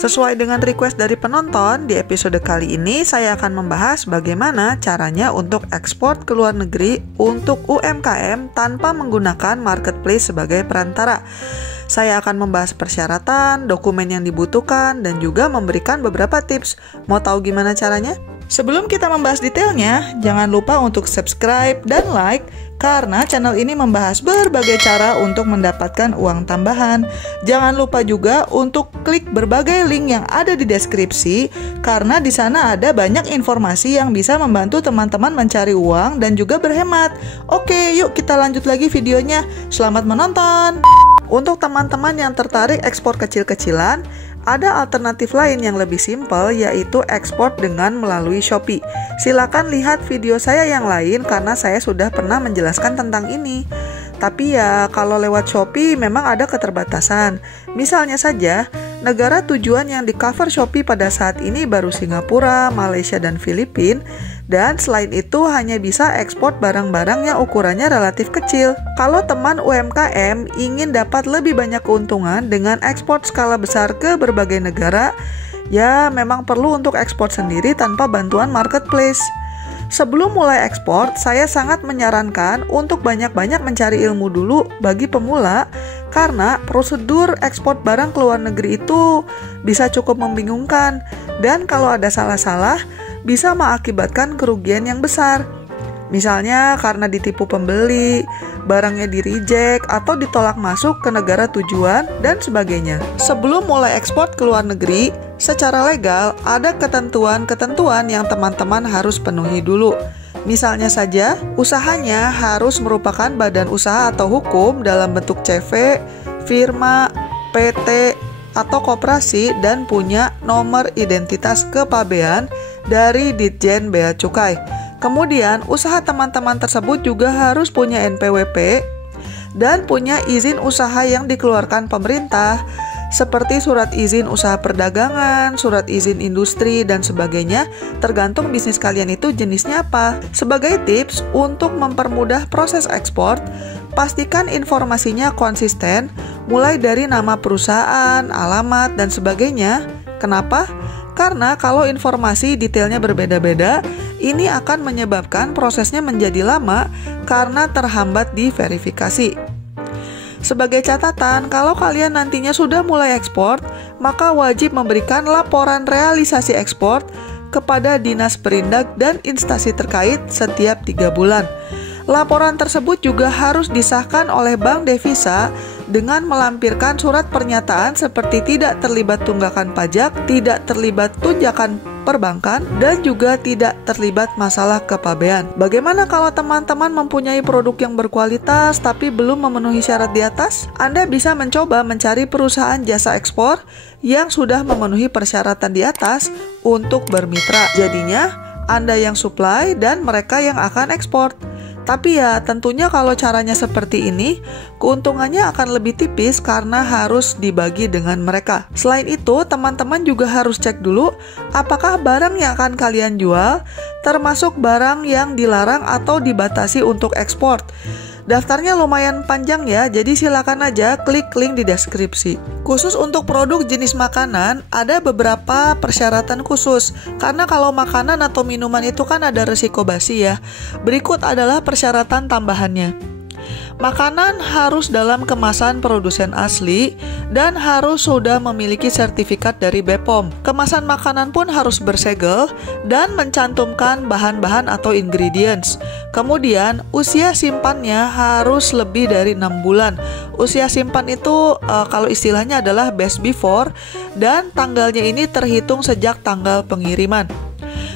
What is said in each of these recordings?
Sesuai dengan request dari penonton, di episode kali ini saya akan membahas bagaimana caranya untuk ekspor ke luar negeri untuk UMKM tanpa menggunakan marketplace sebagai perantara. Saya akan membahas persyaratan, dokumen yang dibutuhkan, dan juga memberikan beberapa tips. Mau tahu gimana caranya? Sebelum kita membahas detailnya, jangan lupa untuk subscribe dan like karena channel ini membahas berbagai cara untuk mendapatkan uang tambahan. Jangan lupa juga untuk klik berbagai link yang ada di deskripsi karena di sana ada banyak informasi yang bisa membantu teman-teman mencari uang dan juga berhemat. Oke, yuk kita lanjut lagi videonya. Selamat menonton. Untuk teman-teman yang tertarik ekspor kecil-kecilan, ada alternatif lain yang lebih simpel, yaitu ekspor dengan melalui Shopee. Silakan lihat video saya yang lain karena saya sudah pernah menjelaskan tentang ini. Tapi ya, kalau lewat Shopee memang ada keterbatasan. Misalnya saja, negara tujuan yang di cover Shopee pada saat ini baru Singapura, Malaysia, dan Filipina. Dan selain itu hanya bisa ekspor barang-barang yang ukurannya relatif kecil. Kalau teman UMKM ingin dapat lebih banyak keuntungan dengan ekspor skala besar ke berbagai negara, ya memang perlu untuk ekspor sendiri tanpa bantuan marketplace. Sebelum mulai ekspor, saya sangat menyarankan untuk banyak-banyak mencari ilmu dulu bagi pemula karena prosedur ekspor barang ke luar negeri itu bisa cukup membingungkan dan kalau ada salah-salah bisa mengakibatkan kerugian yang besar. Misalnya karena ditipu pembeli, barangnya di-reject atau ditolak masuk ke negara tujuan dan sebagainya. Sebelum mulai ekspor ke luar negeri, secara legal ada ketentuan-ketentuan yang teman-teman harus penuhi dulu. Misalnya saja, usahanya harus merupakan badan usaha atau hukum dalam bentuk CV, firma, PT, atau koperasi dan punya nomor identitas kepabean dari Ditjen Bea Cukai. Kemudian, usaha teman-teman tersebut juga harus punya NPWP dan punya izin usaha yang dikeluarkan pemerintah, seperti surat izin usaha perdagangan, surat izin industri, dan sebagainya, tergantung bisnis kalian itu jenisnya apa. Sebagai tips, untuk mempermudah proses ekspor, pastikan informasinya konsisten, mulai dari nama perusahaan, alamat, dan sebagainya. Kenapa? Karena kalau informasi detailnya berbeda-beda, ini akan menyebabkan prosesnya menjadi lama karena terhambat di verifikasi. Sebagai catatan, kalau kalian nantinya sudah mulai ekspor, maka wajib memberikan laporan realisasi ekspor kepada Dinas Perindak dan instansi terkait setiap 3 bulan. Laporan tersebut juga harus disahkan oleh Bank Devisa dengan melampirkan surat pernyataan seperti tidak terlibat tunggakan pajak, tidak terlibat tunjakan perbankan, dan juga tidak terlibat masalah kepabean. Bagaimana kalau teman-teman mempunyai produk yang berkualitas tapi belum memenuhi syarat di atas? Anda bisa mencoba mencari perusahaan jasa ekspor yang sudah memenuhi persyaratan di atas untuk bermitra. Jadinya, Anda yang supply dan mereka yang akan ekspor. Tapi ya tentunya kalau caranya seperti ini, keuntungannya akan lebih tipis karena harus dibagi dengan mereka. Selain itu, teman-teman juga harus cek dulu apakah barang yang akan kalian jual termasuk barang yang dilarang atau dibatasi untuk ekspor. Daftarnya lumayan panjang ya, jadi silakan aja klik link di deskripsi. Khusus untuk produk jenis makanan, ada beberapa persyaratan khusus. Karena kalau makanan atau minuman itu kan ada resiko basi ya. Berikut adalah persyaratan tambahannya. Makanan harus dalam kemasan produsen asli dan harus sudah memiliki sertifikat dari BPOM. Kemasan makanan pun harus bersegel dan mencantumkan bahan-bahan atau ingredients. Kemudian, usia simpannya harus lebih dari 6 bulan. Usia simpan itu kalau istilahnya adalah best before dan tanggalnya ini terhitung sejak tanggal pengiriman.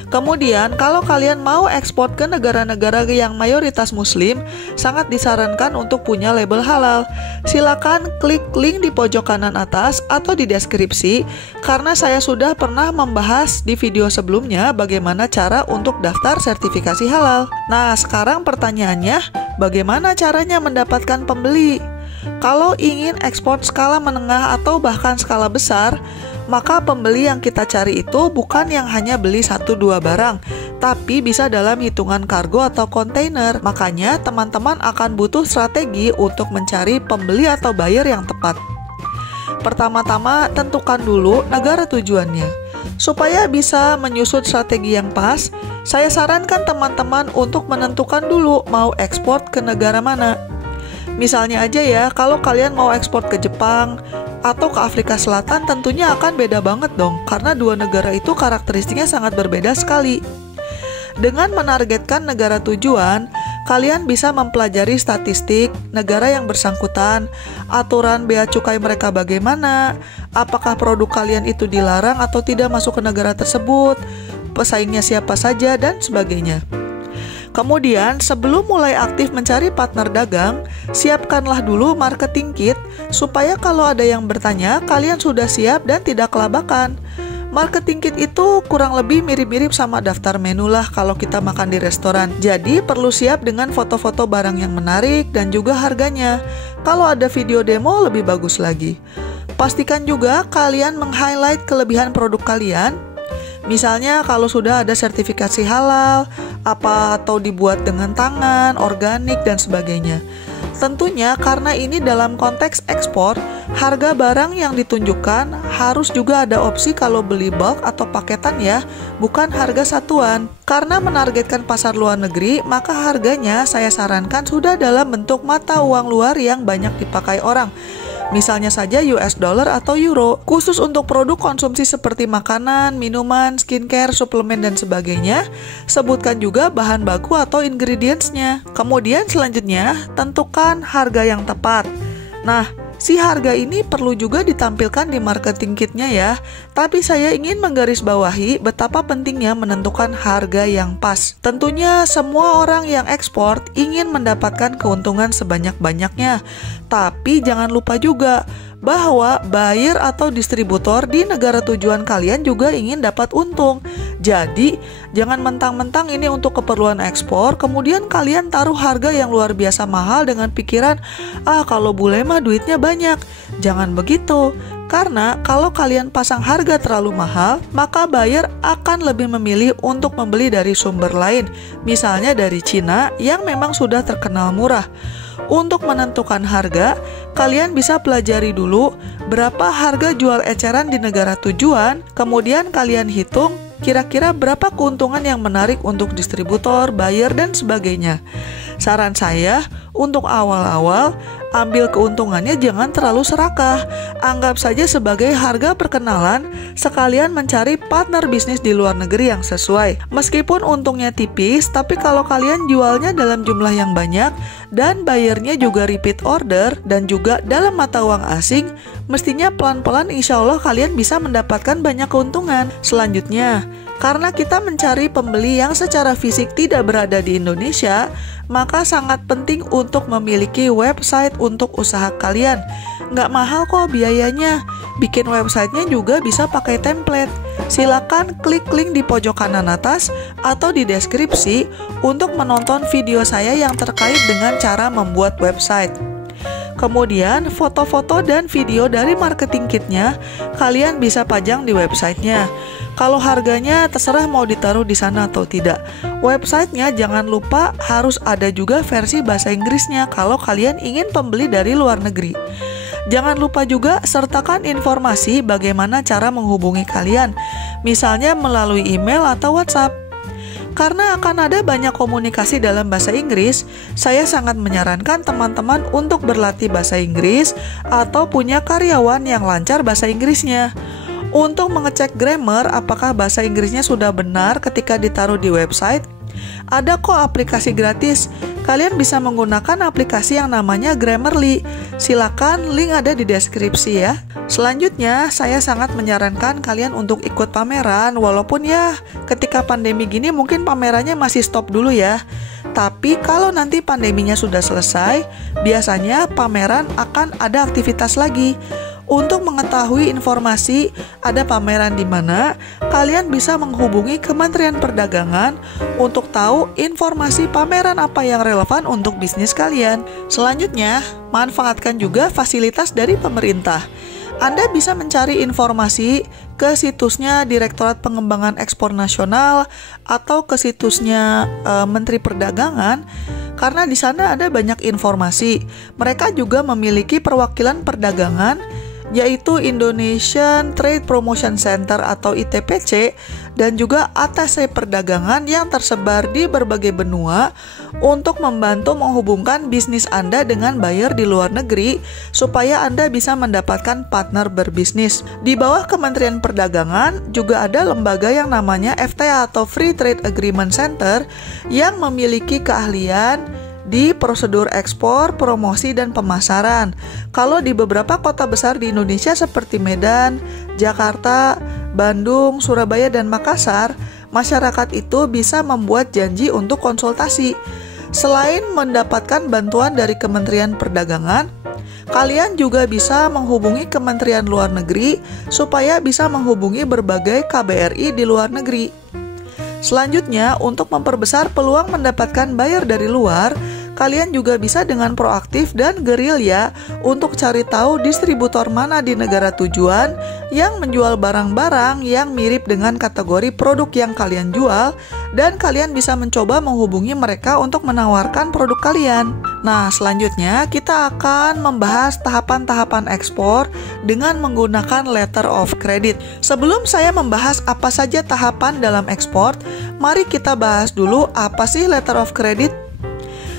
Kemudian, kalau kalian mau ekspor ke negara-negara yang mayoritas muslim, sangat disarankan untuk punya label halal. Silakan klik link di pojok kanan atas atau di deskripsi, karena saya sudah pernah membahas di video sebelumnya bagaimana cara untuk daftar sertifikasi halal. Nah, sekarang pertanyaannya, bagaimana caranya mendapatkan pembeli? Kalau ingin ekspor skala menengah atau bahkan skala besar, maka pembeli yang kita cari itu bukan yang hanya beli 1-2 barang, tapi bisa dalam hitungan kargo atau kontainer. Makanya teman-teman akan butuh strategi untuk mencari pembeli atau buyer yang tepat. Pertama-tama, tentukan dulu negara tujuannya. Supaya bisa menyusun strategi yang pas, saya sarankan teman-teman untuk menentukan dulu mau ekspor ke negara mana. Misalnya aja ya, kalau kalian mau ekspor ke Jepang atau ke Afrika Selatan, tentunya akan beda banget dong, karena dua negara itu karakteristiknya sangat berbeda sekali. Dengan menargetkan negara tujuan, kalian bisa mempelajari statistik negara yang bersangkutan, aturan bea cukai mereka bagaimana, apakah produk kalian itu dilarang atau tidak masuk ke negara tersebut, pesaingnya siapa saja, dan sebagainya. Kemudian, sebelum mulai aktif mencari partner dagang, siapkanlah dulu marketing kit supaya kalau ada yang bertanya, kalian sudah siap dan tidak kelabakan. Marketing kit itu kurang lebih mirip-mirip sama daftar menu lah kalau kita makan di restoran. Jadi perlu siap dengan foto-foto barang yang menarik dan juga harganya. Kalau ada video demo lebih bagus lagi. Pastikan juga kalian meng-highlight kelebihan produk kalian. Misalnya kalau sudah ada sertifikasi halal, atau dibuat dengan tangan, organik, dan sebagainya. Tentunya karena ini dalam konteks ekspor, harga barang yang ditunjukkan harus juga ada opsi kalau beli bulk atau paketan ya, bukan harga satuan. Karena menargetkan pasar luar negeri, maka harganya saya sarankan sudah dalam bentuk mata uang luar yang banyak dipakai orang. Misalnya saja US dollar atau euro. Khusus untuk produk konsumsi seperti makanan, minuman, skincare, suplemen, dan sebagainya, sebutkan juga bahan baku atau ingredients-nya. Kemudian selanjutnya, tentukan harga yang tepat. Nah, si harga ini perlu juga ditampilkan di marketing kitnya ya. Tapi saya ingin menggarisbawahi betapa pentingnya menentukan harga yang pas. Tentunya semua orang yang ekspor ingin mendapatkan keuntungan sebanyak-banyaknya. Tapi jangan lupa juga bahwa buyer atau distributor di negara tujuan kalian juga ingin dapat untung. Jadi, jangan mentang-mentang ini untuk keperluan ekspor, kemudian kalian taruh harga yang luar biasa mahal dengan pikiran, kalau bule mah duitnya banyak. Jangan begitu, karena kalau kalian pasang harga terlalu mahal, maka buyer akan lebih memilih untuk membeli dari sumber lain, misalnya dari Cina yang memang sudah terkenal murah. Untuk menentukan harga, kalian bisa pelajari dulu berapa harga jual eceran di negara tujuan, kemudian kalian hitung kira-kira berapa keuntungan yang menarik untuk distributor, buyer, dan sebagainya. Saran saya, untuk awal-awal, ambil keuntungannya jangan terlalu serakah. Anggap saja sebagai harga perkenalan, sekalian mencari partner bisnis di luar negeri yang sesuai. Meskipun untungnya tipis, tapi kalau kalian jualnya dalam jumlah yang banyak, dan bayarnya juga repeat order, dan juga dalam mata uang asing, mestinya pelan-pelan insya Allah kalian bisa mendapatkan banyak keuntungan. Selanjutnya, karena kita mencari pembeli yang secara fisik tidak berada di Indonesia, maka sangat penting untuk memiliki website untuk usaha kalian. Nggak mahal kok biayanya. Bikin websitenya juga bisa pakai template. Silakan klik link di pojok kanan atas atau di deskripsi untuk menonton video saya yang terkait dengan cara membuat website. Kemudian, foto-foto dan video dari marketing kitnya kalian bisa pajang di websitenya. Kalau harganya terserah mau ditaruh di sana atau tidak. Websitenya jangan lupa harus ada juga versi bahasa Inggrisnya kalau kalian ingin pembeli dari luar negeri. Jangan lupa juga sertakan informasi bagaimana cara menghubungi kalian, misalnya melalui email atau WhatsApp. Karena akan ada banyak komunikasi dalam bahasa Inggris, saya sangat menyarankan teman-teman untuk berlatih bahasa Inggris atau punya karyawan yang lancar bahasa Inggrisnya. Untuk mengecek grammar apakah bahasa Inggrisnya sudah benar ketika ditaruh di website, ada kok aplikasi gratis. Kalian bisa menggunakan aplikasi yang namanya Grammarly. Silakan, link ada di deskripsi ya. Selanjutnya, saya sangat menyarankan kalian untuk ikut pameran, walaupun ya ketika pandemi gini mungkin pamerannya masih stop dulu ya. Tapi kalau nanti pandeminya sudah selesai, biasanya pameran akan ada aktivitas lagi. Untuk mengetahui informasi ada pameran di mana, kalian bisa menghubungi Kementerian Perdagangan untuk tahu informasi pameran apa yang relevan untuk bisnis kalian. Selanjutnya, manfaatkan juga fasilitas dari pemerintah. Anda bisa mencari informasi ke situsnya Direktorat Pengembangan Ekspor Nasional atau ke situsnya Menteri Perdagangan, karena di sana ada banyak informasi. Mereka juga memiliki perwakilan perdagangan. yaitu Indonesian Trade Promotion Center atau ITPC, dan juga atasé perdagangan yang tersebar di berbagai benua untuk membantu menghubungkan bisnis Anda dengan buyer di luar negeri supaya Anda bisa mendapatkan partner berbisnis. Di bawah Kementerian Perdagangan juga ada lembaga yang namanya FTA atau Free Trade Agreement Center yang memiliki keahlian di prosedur ekspor, promosi, dan pemasaran. Kalau di beberapa kota besar di Indonesia seperti Medan, Jakarta, Bandung, Surabaya, dan Makassar, masyarakat itu bisa membuat janji untuk konsultasi. Selain mendapatkan bantuan dari Kementerian Perdagangan, kalian juga bisa menghubungi Kementerian Luar Negeri supaya bisa menghubungi berbagai KBRI di luar negeri. Selanjutnya, untuk memperbesar peluang mendapatkan buyer dari luar, kalian juga bisa dengan proaktif dan gerilya untuk cari tahu distributor mana di negara tujuan yang menjual barang-barang yang mirip dengan kategori produk yang kalian jual, dan kalian bisa mencoba menghubungi mereka untuk menawarkan produk kalian. Nah, selanjutnya kita akan membahas tahapan-tahapan ekspor dengan menggunakan letter of credit. Sebelum saya membahas apa saja tahapan dalam ekspor, mari kita bahas dulu apa sih letter of credit.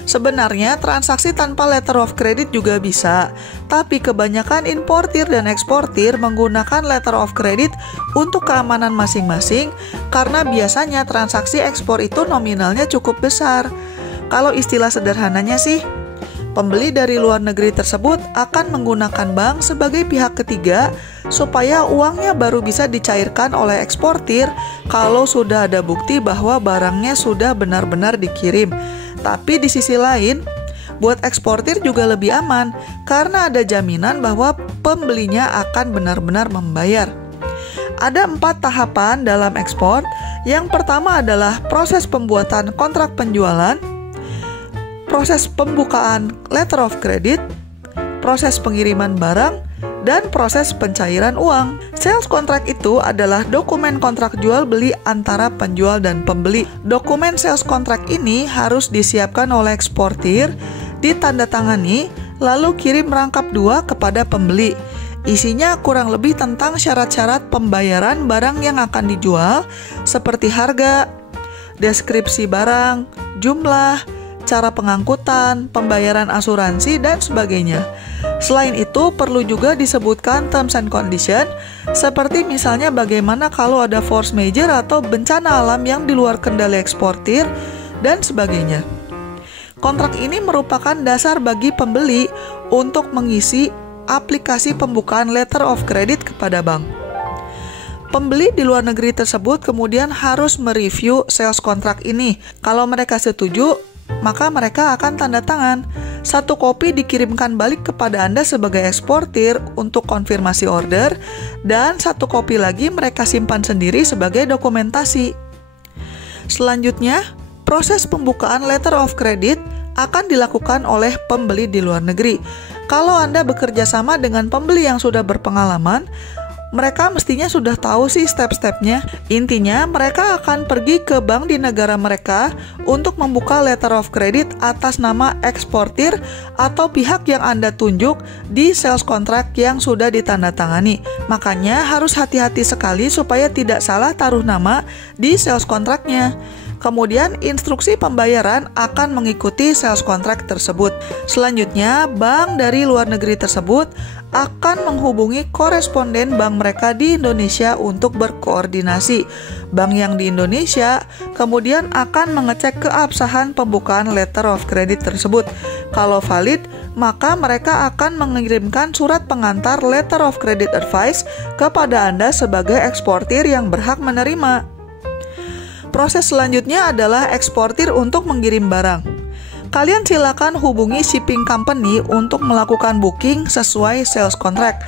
Sebenarnya transaksi tanpa letter of credit juga bisa, tapi kebanyakan importir dan eksportir menggunakan letter of credit untuk keamanan masing-masing karena biasanya transaksi ekspor itu nominalnya cukup besar. Kalau istilah sederhananya sih, pembeli dari luar negeri tersebut akan menggunakan bank sebagai pihak ketiga supaya uangnya baru bisa dicairkan oleh eksportir kalau sudah ada bukti bahwa barangnya sudah benar-benar dikirim. Tapi di sisi lain, buat eksportir juga lebih aman karena ada jaminan bahwa pembelinya akan benar-benar membayar. Ada 4 tahapan dalam ekspor. Yang pertama adalah proses pembuatan kontrak penjualan, proses pembukaan letter of credit, proses pengiriman barang, dan proses pencairan uang. Sales contract itu adalah dokumen kontrak jual beli antara penjual dan pembeli. Dokumen sales contract ini harus disiapkan oleh eksportir, ditandatangani, lalu kirim rangkap 2 kepada pembeli. Isinya kurang lebih tentang syarat-syarat pembayaran barang yang akan dijual, seperti harga, deskripsi barang, jumlah, cara pengangkutan, pembayaran asuransi, dan sebagainya. Selain itu, perlu juga disebutkan terms and condition, seperti misalnya bagaimana kalau ada force majeure atau bencana alam yang di luar kendali eksportir, dan sebagainya. Kontrak ini merupakan dasar bagi pembeli untuk mengisi aplikasi pembukaan letter of credit kepada bank. Pembeli di luar negeri tersebut kemudian harus mereview sales kontrak ini. Kalau mereka setuju, maka mereka akan tanda tangan. 1 kopi dikirimkan balik kepada Anda sebagai eksportir untuk konfirmasi order, dan 1 kopi lagi mereka simpan sendiri sebagai dokumentasi. Selanjutnya, proses pembukaan letter of credit akan dilakukan oleh pembeli di luar negeri. Kalau Anda bekerja sama dengan pembeli yang sudah berpengalaman, mereka mestinya sudah tahu sih step-stepnya. Intinya, mereka akan pergi ke bank di negara mereka untuk membuka letter of credit atas nama eksportir atau pihak yang Anda tunjuk di sales contract yang sudah ditandatangani. Makanya harus hati-hati sekali supaya tidak salah taruh nama di sales contract-nya. Kemudian instruksi pembayaran akan mengikuti sales contract tersebut. Selanjutnya, bank dari luar negeri tersebut akan menghubungi koresponden bank mereka di Indonesia untuk berkoordinasi. Bank yang di Indonesia kemudian akan mengecek keabsahan pembukaan letter of credit tersebut. Kalau valid, maka mereka akan mengirimkan surat pengantar letter of credit advice kepada Anda sebagai eksportir yang berhak menerima. Proses selanjutnya adalah eksportir untuk mengirim barang. Kalian silakan hubungi shipping company untuk melakukan booking sesuai sales contract.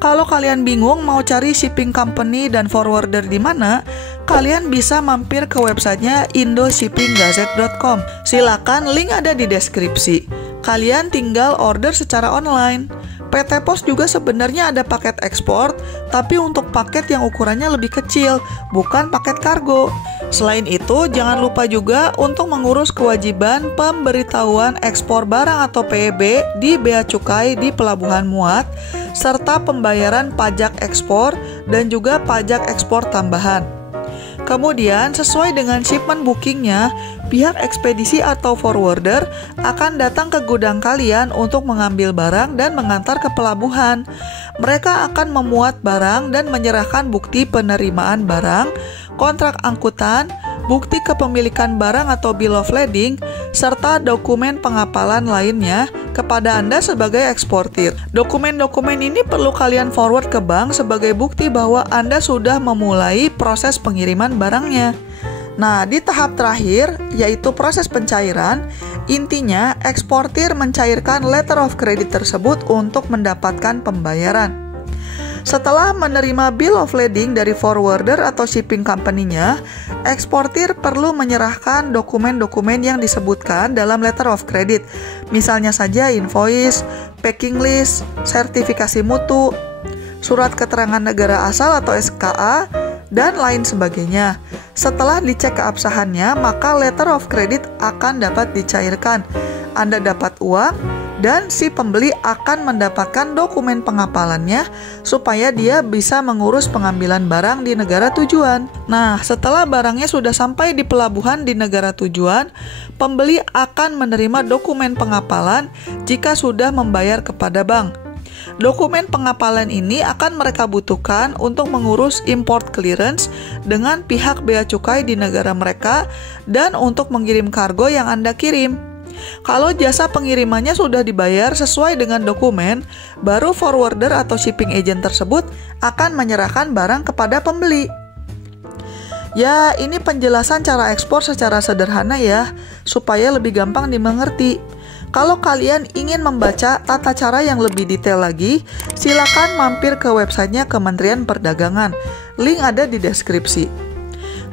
Kalau kalian bingung mau cari shipping company dan forwarder di mana, kalian bisa mampir ke websitenya indoshippinggazette.com. Silakan, link ada di deskripsi. Kalian tinggal order secara online. PT Pos juga sebenarnya ada paket ekspor, tapi untuk paket yang ukurannya lebih kecil, bukan paket kargo. Selain itu, jangan lupa juga untuk mengurus kewajiban pemberitahuan ekspor barang atau PEB di Bea Cukai di Pelabuhan Muat, serta pembayaran pajak ekspor dan juga pajak ekspor tambahan. Kemudian, sesuai dengan shipment bookingnya, pihak ekspedisi atau forwarder akan datang ke gudang kalian untuk mengambil barang dan mengantar ke pelabuhan. Mereka akan memuat barang dan menyerahkan bukti penerimaan barang, kontrak angkutan, bukti kepemilikan barang atau bill of lading, serta dokumen pengapalan lainnya kepada Anda sebagai eksportir. Dokumen-dokumen ini perlu kalian forward ke bank sebagai bukti bahwa Anda sudah memulai proses pengiriman barangnya. Nah, di tahap terakhir, yaitu proses pencairan, intinya eksportir mencairkan letter of credit tersebut untuk mendapatkan pembayaran. Setelah menerima bill of lading dari forwarder atau shipping company-nya, eksportir perlu menyerahkan dokumen-dokumen yang disebutkan dalam letter of credit. Misalnya saja invoice, packing list, sertifikasi mutu, surat keterangan negara asal atau SKA, dan lain sebagainya. Setelah dicek keabsahannya, maka letter of credit akan dapat dicairkan. Anda dapat uang, dan si pembeli akan mendapatkan dokumen pengapalannya supaya dia bisa mengurus pengambilan barang di negara tujuan. Nah, setelah barangnya sudah sampai di pelabuhan di negara tujuan, pembeli akan menerima dokumen pengapalan jika sudah membayar kepada bank. Dokumen pengapalan ini akan mereka butuhkan untuk mengurus import clearance dengan pihak bea cukai di negara mereka dan untuk mengirim kargo yang Anda kirim. Kalau jasa pengirimannya sudah dibayar sesuai dengan dokumen, baru forwarder atau shipping agent tersebut akan menyerahkan barang kepada pembeli. Ya, ini penjelasan cara ekspor secara sederhana ya, supaya lebih gampang dimengerti. Kalau kalian ingin membaca tata cara yang lebih detail lagi, silakan mampir ke websitenya Kementerian Perdagangan. Link ada di deskripsi.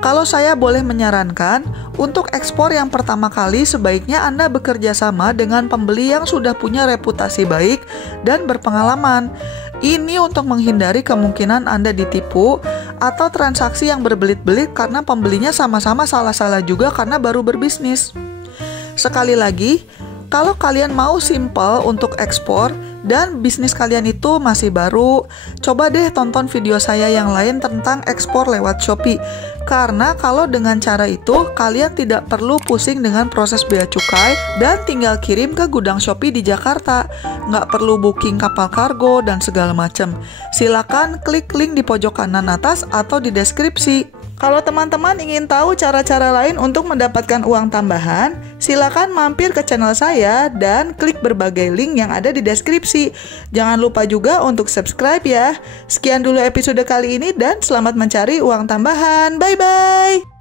Kalau saya boleh menyarankan, untuk ekspor yang pertama kali sebaiknya Anda bekerja sama dengan pembeli yang sudah punya reputasi baik dan berpengalaman. Ini untuk menghindari kemungkinan Anda ditipu atau transaksi yang berbelit-belit karena pembelinya sama-sama salah-salah juga karena baru berbisnis. Sekali lagi, kalau kalian mau simple untuk ekspor dan bisnis kalian itu masih baru, coba deh tonton video saya yang lain tentang ekspor lewat Shopee. Karena kalau dengan cara itu, kalian tidak perlu pusing dengan proses bea cukai dan tinggal kirim ke gudang Shopee di Jakarta. Nggak perlu booking kapal kargo dan segala macam. Silakan klik link di pojok kanan atas atau di deskripsi. Kalau teman-teman ingin tahu cara-cara lain untuk mendapatkan uang tambahan, silakan mampir ke channel saya dan klik berbagai link yang ada di deskripsi. Jangan lupa juga untuk subscribe ya. Sekian dulu episode kali ini dan selamat mencari uang tambahan. Bye-bye!